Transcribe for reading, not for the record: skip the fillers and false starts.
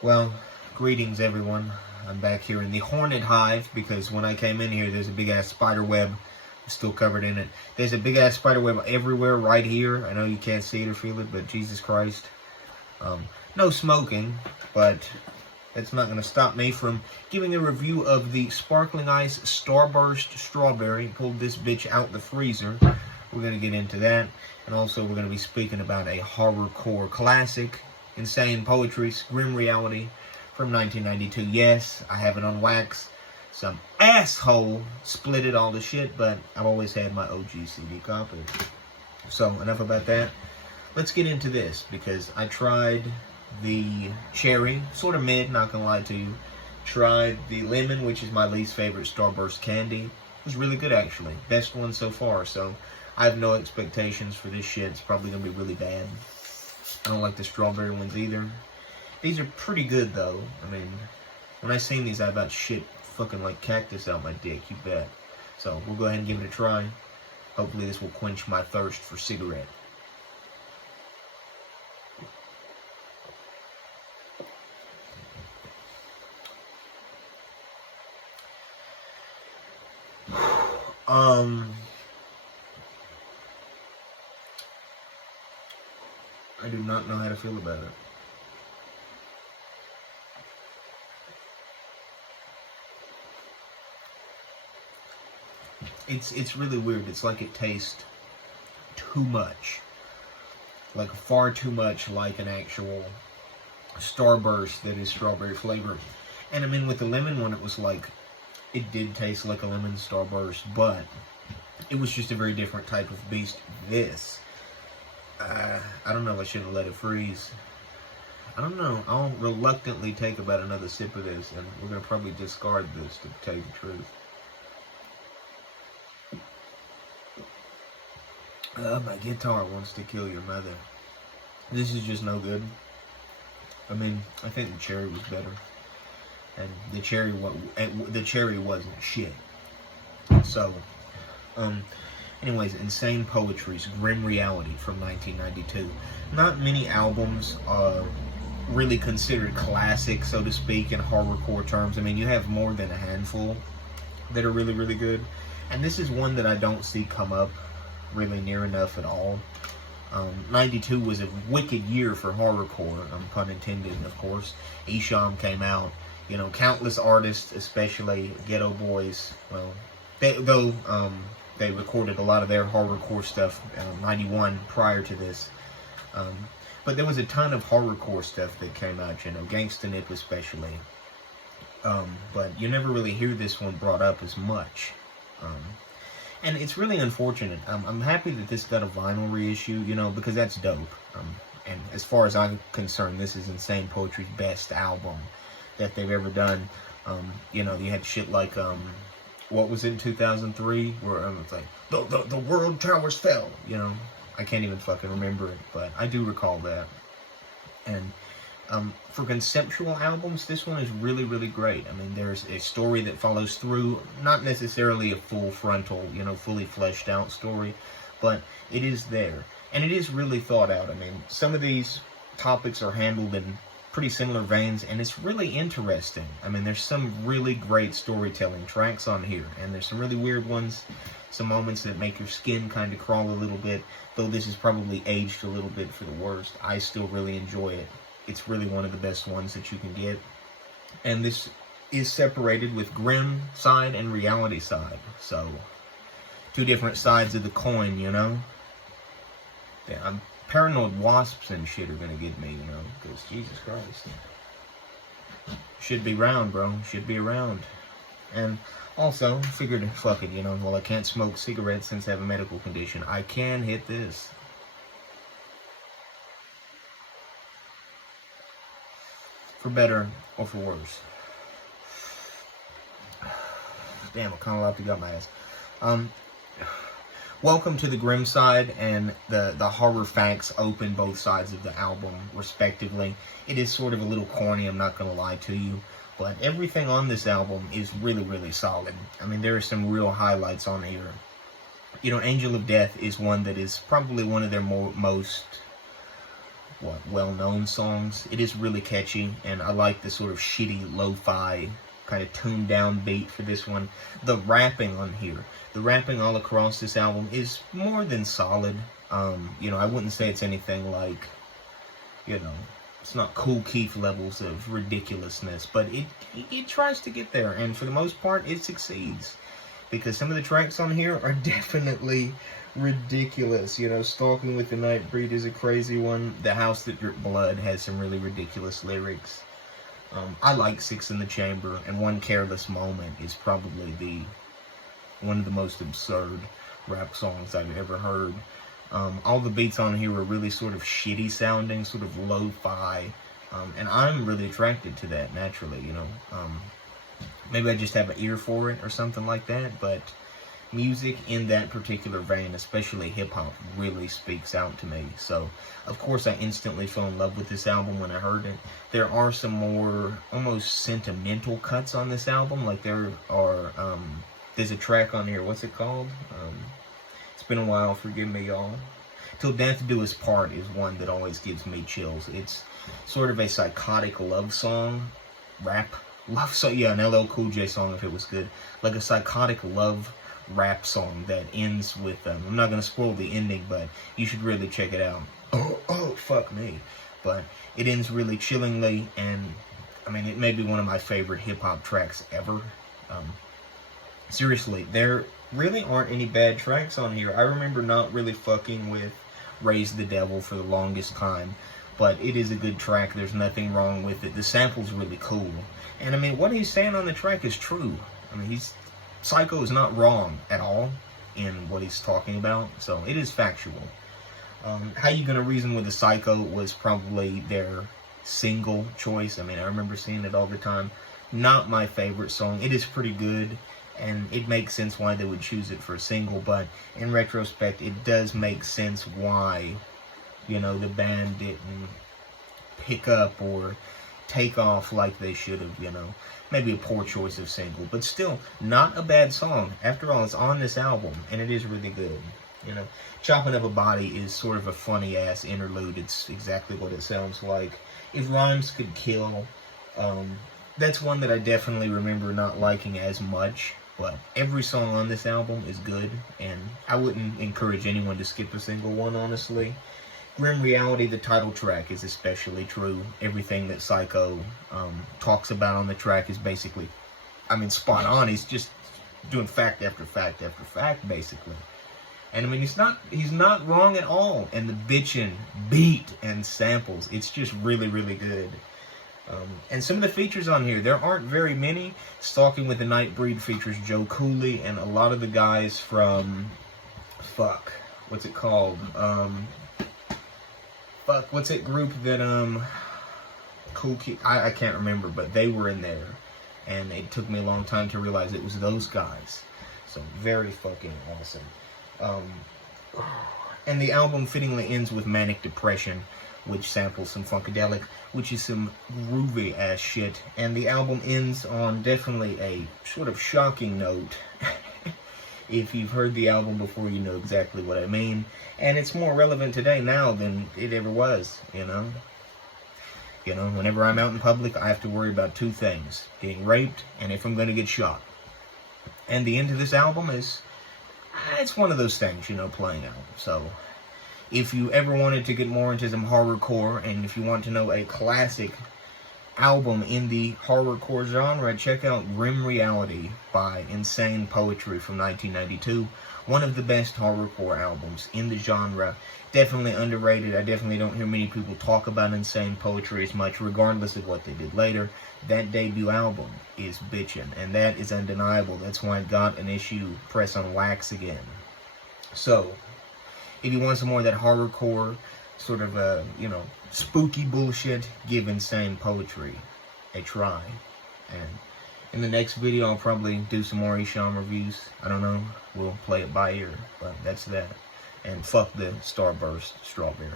Well, greetings everyone. I'm back here in the Hornet Hive because when I came in here, there's a big ass spider web. I'm still covered in it. There's a big ass spider web everywhere right here. I know you can't see it or feel it, but Jesus Christ. No smoking, but that's not going to stop me from giving a review of the Sparkling Ice Starburst Strawberry. Pulled this bitch out the freezer. We're going to get into that. And also we're going to be speaking about a horrorcore classic, Insane Poetry's Grim Reality from 1992. Yes, I have it on wax. Some asshole split it all to shit, but I've always had my OG CD copy. So, enough about that. Let's get into this, because I tried the cherry, sort of mid, not gonna lie to you. Tried the lemon, which is my least favorite Starburst candy. It was really good, actually. Best one so far, so I have no expectations for this shit. It's probably gonna be really bad. I don't like the strawberry ones either. These are pretty good though. I mean, when I seen these, I about shit fucking like cactus out my dick, you bet. So we'll go ahead and give it a try. Hopefully this will quench my thirst for cigarette. I do not know how to feel about it. It's really weird. It's like it tastes too much. Like far too much like an actual Starburst that is strawberry flavored. And I mean with the lemon one, it was like, it did taste like a lemon Starburst, but it was just a very different type of beast. This, I don't know if I should have let it freeze. I don't know. I'll reluctantly take about another sip of this, and we're going to probably discard this, to tell you the truth. My guitar wants to kill your mother. This is just no good. I mean, I think the cherry was better. And the cherry wasn't shit. So, anyways, Insane Poetry's Grim Reality from 1992. Not many albums are really considered classic, so to speak, in horrorcore terms. I mean, you have more than a handful that are really, really good. And this is one that I don't see come up really near enough at all. 92 was a wicked year for horrorcore, pun intended, of course. Esham came out. You know, countless artists, especially Ghetto Boys, well, they recorded a lot of their horrorcore stuff, 91 prior to this. But there was a ton of horrorcore stuff that came out, you know, Gangsta Nip especially. But you never really hear this one brought up as much. And it's really unfortunate. I'm happy that this got a vinyl reissue, you know, because that's dope. And as far as I'm concerned, this is Insane Poetry's best album that they've ever done. You know, you had shit like, what was it in 2003? Where it's like, the world towers fell, you know. I can't even fucking remember it, but I do recall that. And for conceptual albums, this one is really, really great. I mean, there's a story that follows through, not necessarily a full frontal, you know, fully fleshed out story, but it is there. And it is really thought out. I mean, some of these topics are handled in pretty similar veins, and it's really interesting. I mean, there's some really great storytelling tracks on here, and there's some really weird ones, some moments that make your skin kind of crawl a little bit, though this is probably aged a little bit for the worst. I still really enjoy it. It's really one of the best ones that you can get. And this is separated with Grim side and Reality side. So, two different sides of the coin, you know? Damn, paranoid wasps and shit are gonna get me, you know? Because, Jesus Christ. Should be round, bro. Should be around. And also, figured, fuck it, you know? Well, I can't smoke cigarettes since I have a medical condition. I can hit this. For better or for worse. Damn, I kind of laughed to gut my ass. Welcome to the Grim side, and the horror facts open both sides of the album, respectively. It is sort of a little corny, I'm not going to lie to you, but everything on this album is really, really solid. I mean, there are some real highlights on here. You know, Angel of Death is one that is probably one of their most well-known songs. It is really catchy, and I like the sort of shitty lo-fi kind of tuned down beat for this one. The rapping on here, the rapping all across this album is more than solid. You know, I wouldn't say it's anything like, you know, it's not Cool Keith levels of ridiculousness, but it tries to get there, and for the most part, it succeeds. Because some of the tracks on here are definitely ridiculous. You know, Stalking with the Nightbreed is a crazy one. The House That Dripped Blood has some really ridiculous lyrics. I like Six in the Chamber, and One Careless Moment is probably one of the most absurd rap songs I've ever heard. All the beats on here are really sort of shitty sounding, sort of lo-fi, and I'm really attracted to that naturally, you know. Maybe I just have an ear for it or something like that, but music in that particular vein, especially hip-hop, really speaks out to me. So, of course, I instantly fell in love with this album when I heard it. There are some more almost sentimental cuts on this album. Like, there's a track on here, what's it called? It's been a while, forgive me, y'all. Till Death Do Us Part is one that always gives me chills. It's sort of a psychotic love song, love song, yeah, an LL Cool J song if it was good. Like a psychotic love rap song that ends with, I'm not going to spoil the ending, but you should really check it out. Oh, fuck me. But it ends really chillingly, and, I mean, it may be one of my favorite hip-hop tracks ever. Seriously, there really aren't any bad tracks on here. I remember not really fucking with Raise the Devil for the longest time, but it is a good track. There's nothing wrong with it. The sample's really cool. And, I mean, what he's saying on the track is true. I mean, Psycho is not wrong at all in what he's talking about, so it is factual. How You Gonna Reason with a Psycho was probably their single choice. I mean, I remember seeing it all the time. Not my favorite song. It is pretty good, and it makes sense why they would choose it for a single, but in retrospect, it does make sense why, you know, the band didn't pick up or take off like they should have, you know. Maybe a poor choice of single, but still, not a bad song. After all, it's on this album, and it is really good, you know. Chopping Up a Body is sort of a funny-ass interlude. It's exactly what it sounds like. If Rhymes Could Kill, that's one that I definitely remember not liking as much, but every song on this album is good, and I wouldn't encourage anyone to skip a single one, honestly. Grim Reality, the title track, is especially true. Everything that Psycho talks about on the track is basically, I mean, spot on. He's just doing fact after fact after fact, basically. And I mean, he's not wrong at all. And the bitchin' beat and samples, it's just really, really good. And some of the features on here, there aren't very many. Stalking with the Nightbreed features Joe Cooley and a lot of the guys from, what's it called? What's that group that, Cool Kid, I can't remember, but they were in there. And it took me a long time to realize it was those guys. So, very fucking awesome. And the album fittingly ends with Manic Depression, which samples some Funkadelic, which is some groovy ass shit. And the album ends on definitely a sort of shocking note. If you've heard the album before, you know exactly what I mean. And it's more relevant today now than it ever was, you know. You know, whenever I'm out in public, I have to worry about two things. Getting raped, and if I'm going to get shot. And the end of this album is, it's one of those things, you know, playing out. So, if you ever wanted to get more into some horrorcore, and if you want to know a classic album in the horrorcore genre, check out Grim Reality by Insane Poetry from 1992. One of the best horrorcore albums in the genre. Definitely underrated. I definitely don't hear many people talk about Insane Poetry as much, regardless of what they did later. That debut album is bitchin', and that is undeniable. That's why it got an issue press on wax again. So, if you want some more of that horrorcore, sort of, you know, spooky bullshit, give Insane Poetry a try. And in the next video, I'll probably do some more Esham reviews. I don't know. We'll play it by ear. But that's that. And fuck the Starburst Strawberry.